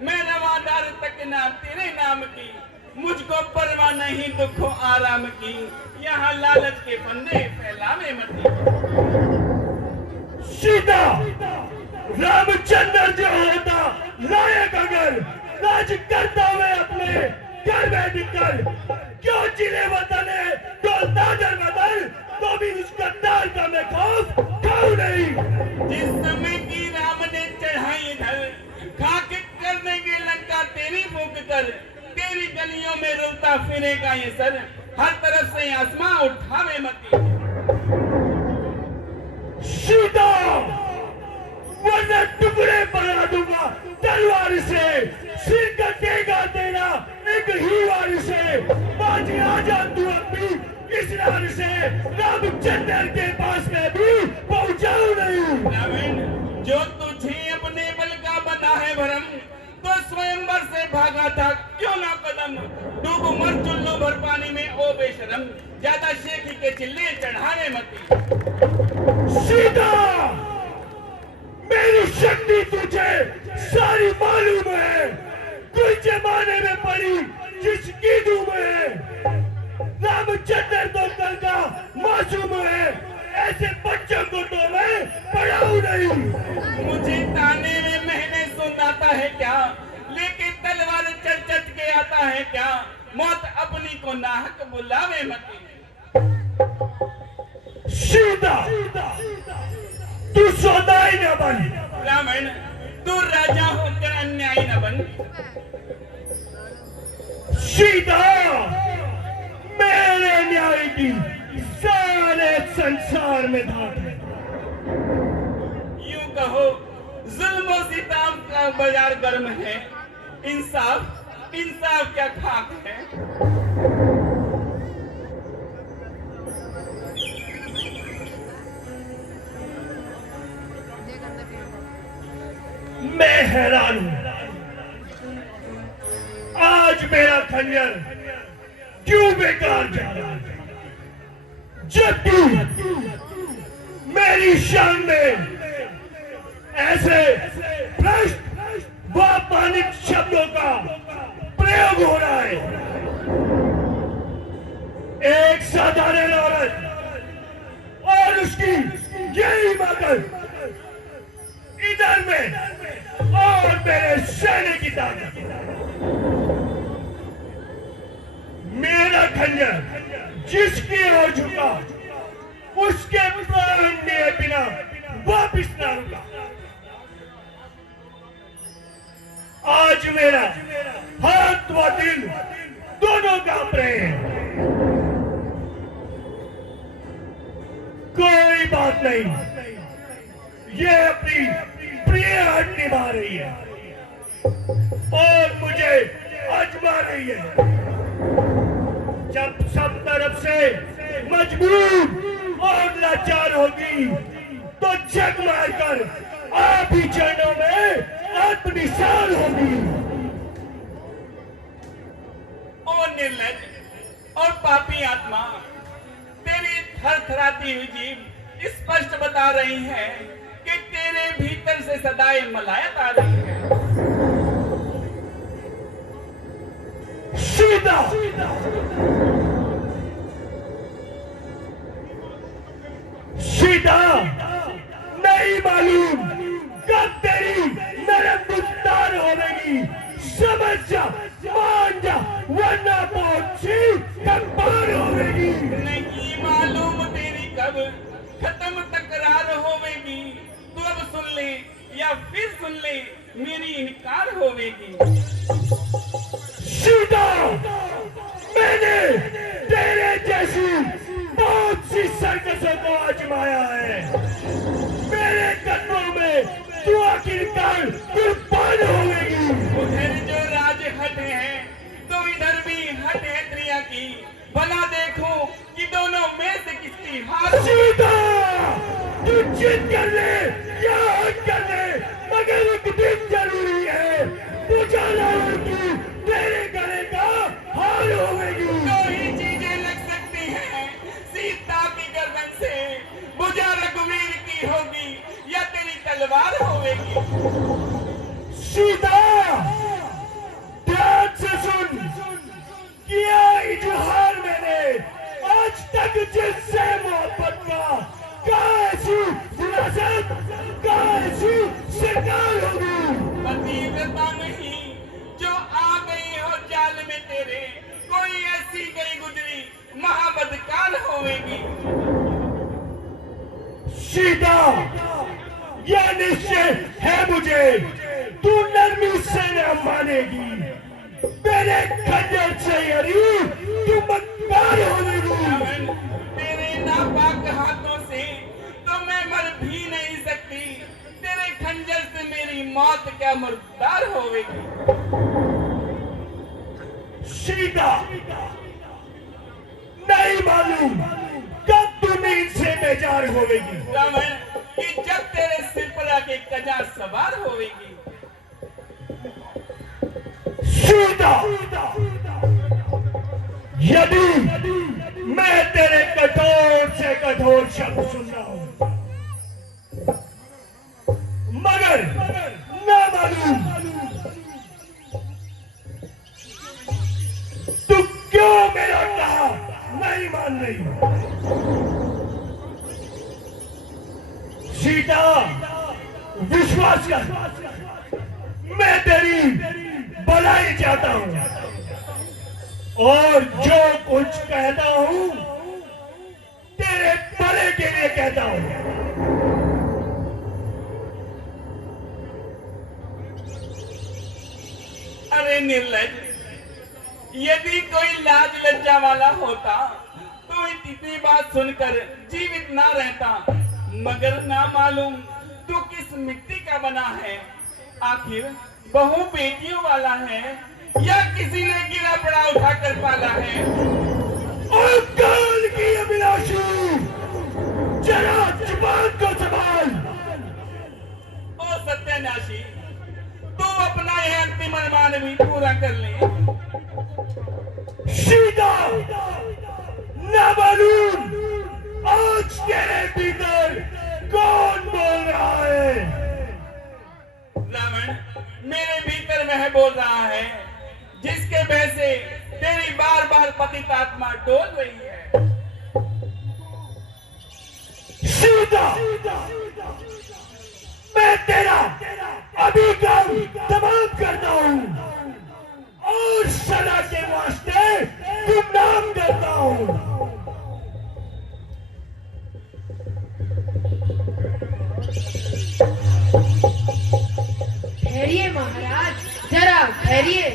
मैं रवादार तक ना तेरे नाम की, मुझको परवाह नहीं दुखों आराम की, यहाँ लालच के फंदे फैलावे मती। सीता रामचंद्र जो होता लायक अगर राज करता हुए अपने घर में निकल, क्यों चिले वतन है डोलता दर बदल, तो भी उसका दाल का मैं खौफ खाऊं नहीं। जिस समय की राम ने चढ़ाई इधर, खाके कर देंगे लंका तेरी फूंक कर, तेरी गलियों में रुलता फिरेगा ये सर, हर तरफ से आसमां उठावे मती। सीता वरना टुकड़े बना दूंगा तलवार से, सिर कटेगा तेरा एक ही वार से, बाजी आ जा तू अपनी इस रार से, रामचंद्र के पास में भी पहुंचाऊं नहीं। रावण जो तुझे अपने बल का बना है भरम, तो स्वयंवर से भागा था क्यों ना कदम, डूब मर चुल्लू भर पानी में ओ बेशरम, ज्यादा शेखी के चिल्ले चढ़ावे मती। सीता मेरी शक्ति तुझे सारी मालूम है, कोई जमाने में पड़ी जिसकी धूम है, रामचंद्र तो कल का मासूम है, ऐसे बच्चों को तो मैं पढ़ाऊं नहीं। मुझे ताने में मैंने सुनाता है क्या, लेकिन तलवार चट के आता है क्या, मौत अपनी को नाहक बुलावे मती। सीता तू सौदाई न बन, रावण तू राजा होकर अन्यायी न बन। सीता मेरे न्याय की सारे संसार में धाक है। यूं कहो जुल्म सिताम का बाजार गर्म है, इंसाफ इंसाफ क्या खाक है। मैं हैरान हूं, आज मेरा खंजर क्यों बेकार जा रहा है, जबकि मेरी शान में ऐसे भ्रष्ट व अपमानित शब्दों का प्रयोग हो रहा है। एक साधारण औरत और उसकी यही मदद इधर में, और मेरे सैन्य की ताकत, मेरा खंजर जिसकी ओर झुका उसके प्राण लिए बिना वापिस ना रुका। आज मेरा हाथ व दिल दोनों कांप रहे हैं। कोई बात नहीं, ये अपनी प्रिय हट निभा रही है और मुझे आजमा रही है। जब सब तरफ से मजबूर और लाचार होगी, तो जग मारकर आप ही चरणों में आत्मनिसार होगी। ओ निर्लज और पापी आत्मा, तेरी थरथराती हुई जीभ स्पष्ट बता रही है कि तेरे भीतर से सदाए मलायत आ रही है। सीता सीता नहीं मालूम कब तेरी नरम गुफ्तार होगी, समझ जा मान जा, वरना पहुंची कंपार होगी। नहीं मालूम तेरी कब खत्म तकरार होवेगी, तू अब सुन ले या फिर सुन ले, मेरी इनकार होवेगी। सीता मैंने तेरे जैसी बहुत सी सर्कसों को आजमाया है, मेरे कदमों में तू आखिरकार कुर्बान होगी। उधर जो राज हट है तो इधर भी हट है त्रिया की, भला देखो कि दोनों में से किसकी हार। सीता तू जिद कर ले या हट कर ले, मगर एक दिन जरूरी है, तू जान किया इजहार मैंने आज तक जिससे मोहब्बत का ऐसी विरासत का ऐसी सरकार होगी। पतिव्रता नहीं जो आ गई हो जाल में तेरे, कोई ऐसी गई गुजरी महाबदकार होवेगी। सीता यह निश्चय है मुझे, तू नरमी से न मानेगी, मेरे खंजर से यदि तू मक्कार होगी। रावण, तेरे नापाक हाथों से तो मैं मर भी नहीं सकती, तेरे खंजर से मेरी मौत क्या मुर्दार होवेगी। सीता नहीं मालूम कब तू नींद से बेजार होवेगी। रावण, कि जब तेरे सिर पर आके कजा सवार होवेगी। सीता यदि मैं तेरे कठोर से कठोर शब्द सुन रहा हूं, मगर ना मालूम तू क्यों मेरा कहा नहीं मान रही। सीता विश्वास कर, मैं तेरी भलाई चाहता हूं और जो कुछ कहता हूं तेरे भले के लिए कहता हूं। अरे निर्लज, यदि कोई लाज लज्जा वाला होता तो इतनी बात सुनकर जीवित ना रहता, मगर ना मालूम तू किस मिट्टी का बना है। आखिर बहु बेटियों वाला है या किसी ने गिरा पड़ा उठाकर पाला है। और काल की अभिलाषी, जरा जुबान को संभाल। ओ सत्यानाशी, तू अपना यह अंतिम अनुमान भी पूरा कर ले। सीता ना मालूम आज तेरे भीतर कौन बोल रहा है। रावण, मेरे भीतर वह बोल रहा है जिसके भय से तेरी बार बार पतित आत्मा डोल रही है। सीता मैं तेरा अभी काम तमाम करता हूं और सदा के वास्ते गुमनाम करता हूं। ठहरिए महाराज, जरा ठहरिए,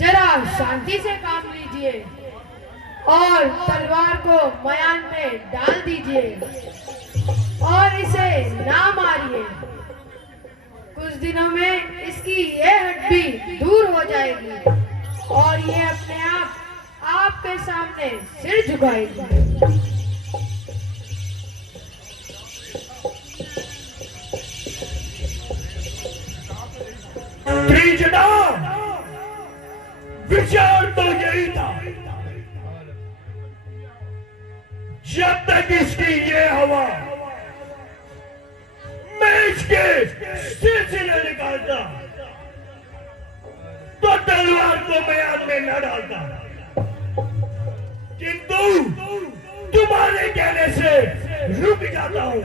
जरा शांति से काम लीजिए और तलवार को मयान में डाल दीजिए और इसे ना मारिए। कुछ दिनों में इसकी यह हड्डी दूर हो जाएगी और ये अपने आप आपके सामने सिर झुकाएगी। त्रिजटा विचार तो यही था, जब तक इसकी ये हवा मैं इसके सिर से न निकालता तो तलवार को मयान में न डालता, किंतु तुम्हारे कहने से रुक जाता हूं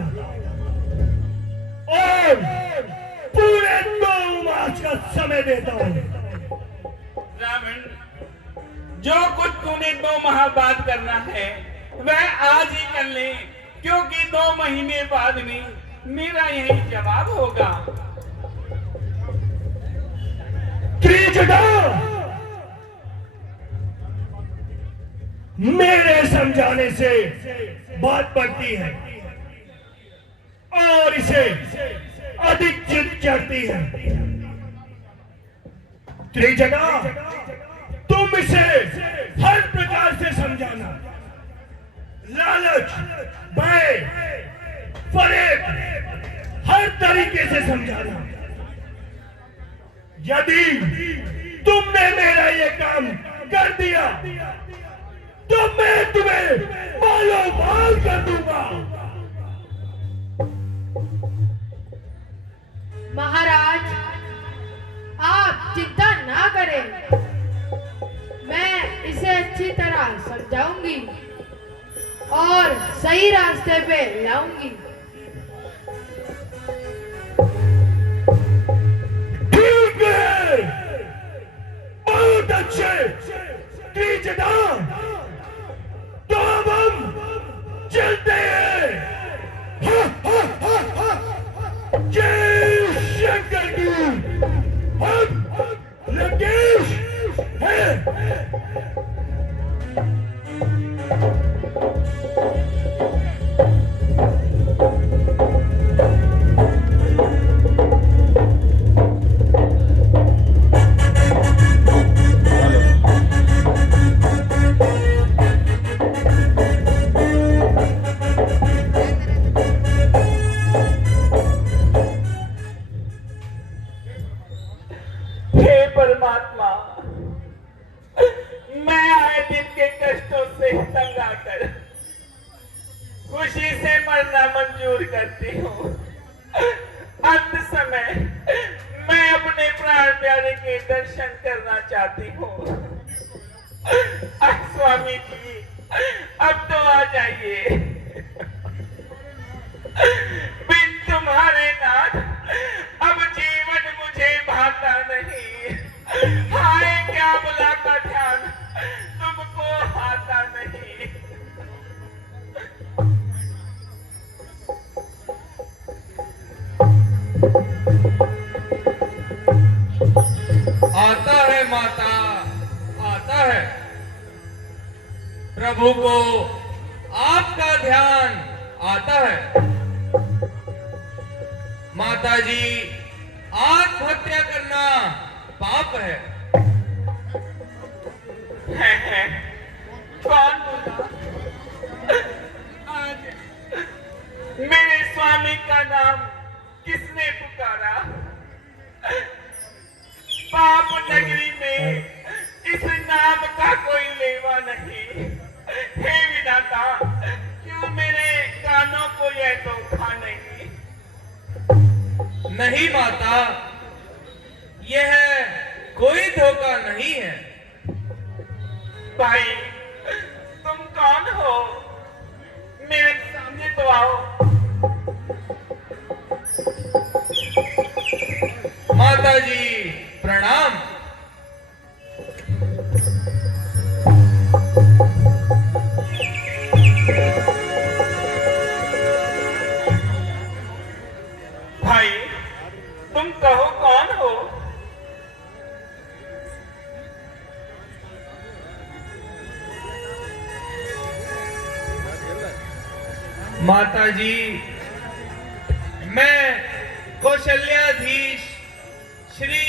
और पूरे 2 मास का समय देता हूं। रावण, जो कुछ तूने 2 माह बाद करना है वह आज ही कर ले, क्योंकि 2 महीने बाद में मेरा यही जवाब होगा। त्रिजटा मेरे समझाने से बात बढ़ती है और इसे अधिक जिद चढ़ती है। त्रिजटा तुम इसे हर प्रकार से समझाना, लालच, भय, फरेब हर तरीके से समझाना। यदि तुमने मेरा ये काम कर दिया तो मैं तुम्हें मालो माल कर दूंगा। महाराज, आप चिंता ना करें, और सही रास्ते पे लाऊंगी। ठीक है, बहुत अच्छे टीचर, तो अब हम चलते हैं। जय शंकर की। हम लंकेश हैं। हे परमात्मा, मैं आए दिन के कष्टों से तंग आकर खुशी से मरना मंजूर करती हूँ। अंत समय मैं अपने प्राण प्यारे के दर्शन करना चाहती हूँ। स्वामी जी, अब तो आ जाइए। बिन तुम्हारे नाथ अब जीवन मुझे भाता नहीं। हाय क्या बुला का ध्यान तुमको आता नहीं। आता है माता, आता है। प्रभु को आपका ध्यान आता है। माता जी, आत्महत्या करना पाप है। कौन बोला? आज मेरे स्वामी का नाम किसने पुकारा? पाप नगरी में इस नाम का कोई लेवा नहीं। हे विधाता, क्यों मेरे कानों को यह धोखा नहीं? नहीं माता, यह कोई धोखा नहीं है। भाई, तुम कौन हो? मेरे सामने तो आओ। माता जी प्रणाम। भाई, तुम कहो कौन हो? माता जी, मैं कौशल्याधीश श्री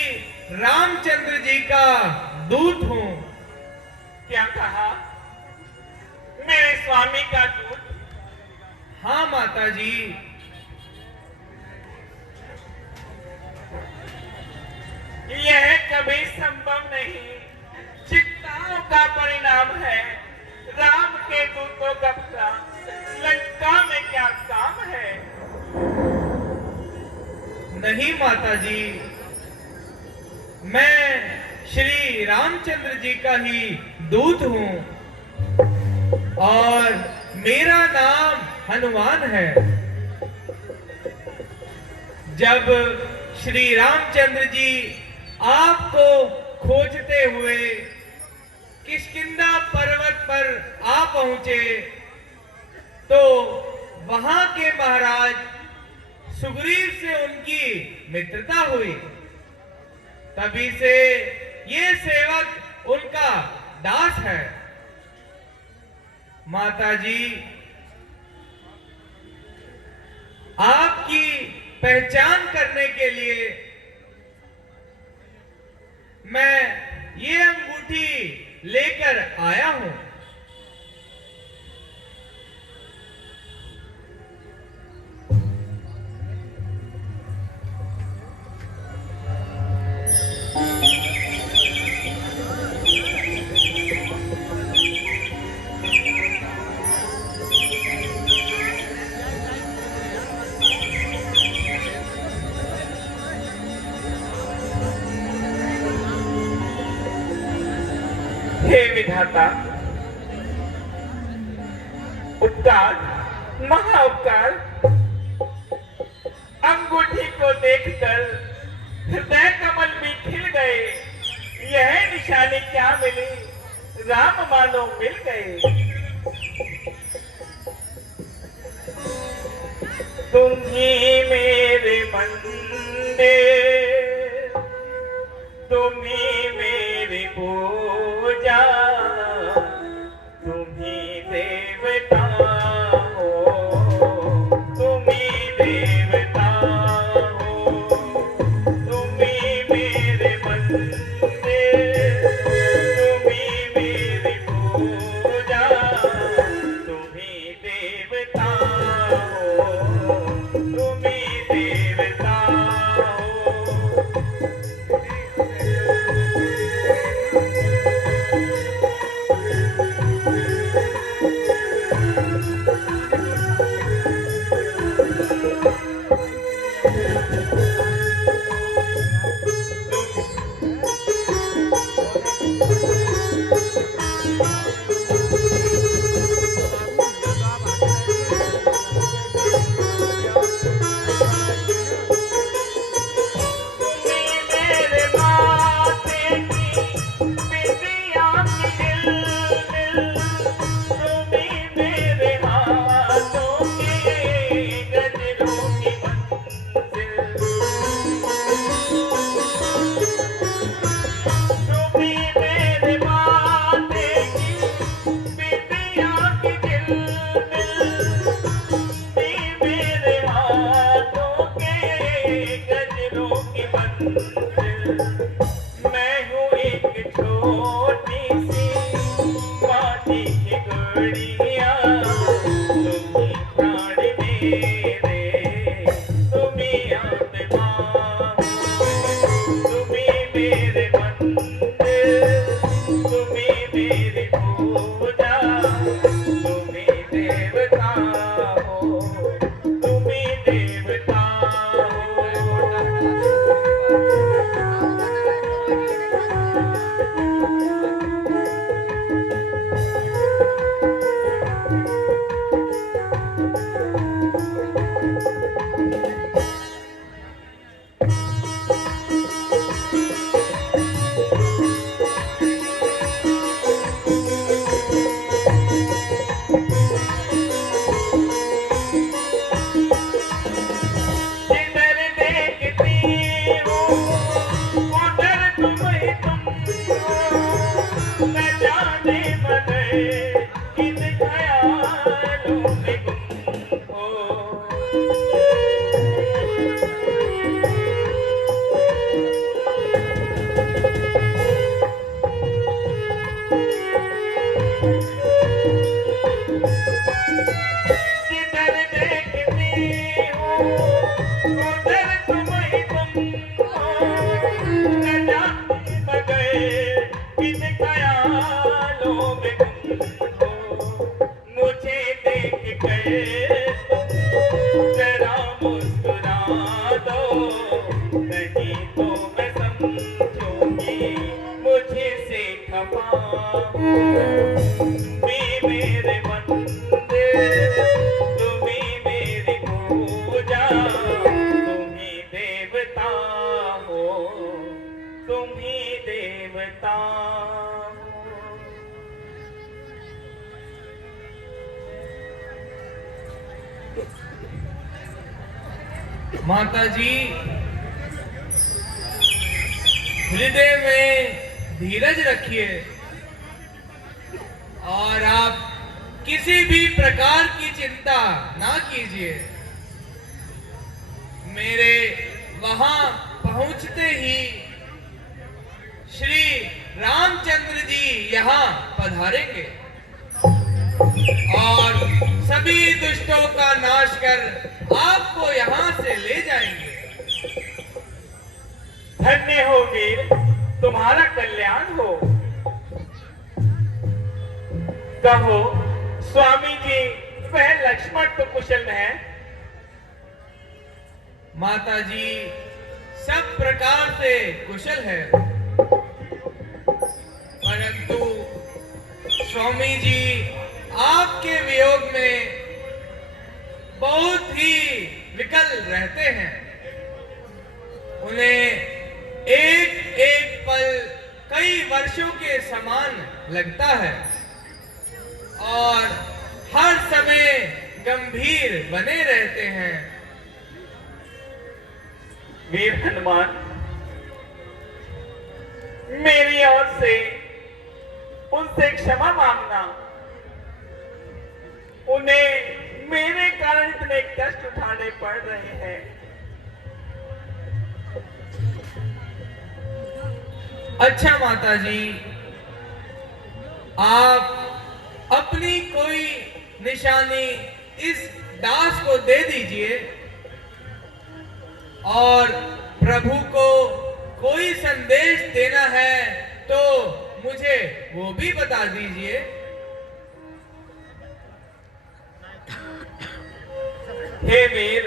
रामचंद्र जी का दूत हूँ। क्या कहा? मेरे स्वामी का दूत? हाँ माता जी। यह कभी संभव नहीं। चिंताओं का परिणाम है। राम के दूतों का पता लंका में क्या काम है? नहीं माता जी, मैं श्री रामचंद्र जी का ही दूत हूँ और मेरा नाम हनुमान है। जब श्री रामचंद्र जी आपको खोजते हुए किष्किंधा पर्वत पर आ पहुंचे तो वहां के महाराज सुग्रीव से उनकी मित्रता हुई। तभी से ये सेवक उनका दास है। माता जी, आपकी पहचान करने के लिए मैं ये अंगूठी लेकर आया हूं। हे विधाता, उपकार, महा उपकार। अंगूठी को देखकर हृदय कमल भी खिल गए। यह निशानी क्या मिली, राम मानो मिल गए। तुम ही मेरे मंदिर, तुम ही मेरी पूजा, तुम ही देवता हो, तुम ही देवता हो। तुम ही मेरे मंदिर, तुम ही मेरी पूजा, तुम ही देवता हो, तुम ही देवता हो। मैं हूँ एक छोटी सी माटी की गुड़िया, तुम ही प्राण मेरे, तुम ही आत्मा, तुम ही मेरे मंदिर, तुम ही मेरी पूजा, तुम ही देवता हो, तुम ही देवता हो। जिधर देखती हूँ उधर तुम ही तुम हो, न जाने मगर किन ख्यालों में गुम हो। जिधर देखती हूँ उधर तुम ही तुम हो, न जाने मगर किन ख्यालों में गुम हो। मुझे देख कर तुम जरा मुस्कुरा दो, नहीं तो मैं समझूंगी मुझे से खफा हो। तुम ही मेरे मंदिर, तुम ही मेरी पूजा, तुम ही देवता हो, तुम ही देवता हो। माता जी, हृदय में धीरज रखिए और आप किसी भी प्रकार की चिंता ना कीजिए। मेरे वहां पहुंचते ही श्री रामचंद्र जी यहाँ पधारेंगे और सभी दुष्टों का नाश कर आपको यहाँ से ले जाएंगे। धन्य हो वीर, तुम्हारा कल्याण हो। कहो स्वामी जी, वह लक्ष्मण तो कुशल में है? माता जी सब प्रकार से कुशल है, परंतु स्वामी जी आप आपके वियोग में बहुत ही विकल रहते हैं। उन्हें एक एक पल कई वर्षों के समान लगता है और हर समय गंभीर बने रहते हैं। वीर हनुमान, मेरी ओर से उनसे क्षमा मांगना। उन्हें मेरे कारण इतने कष्ट उठाने पड़ रहे हैं। अच्छा माता जी, आप अपनी कोई निशानी इस दास को दे दीजिए और प्रभु को कोई संदेश देना है तो मुझे वो भी बता दीजिए। हे वीर,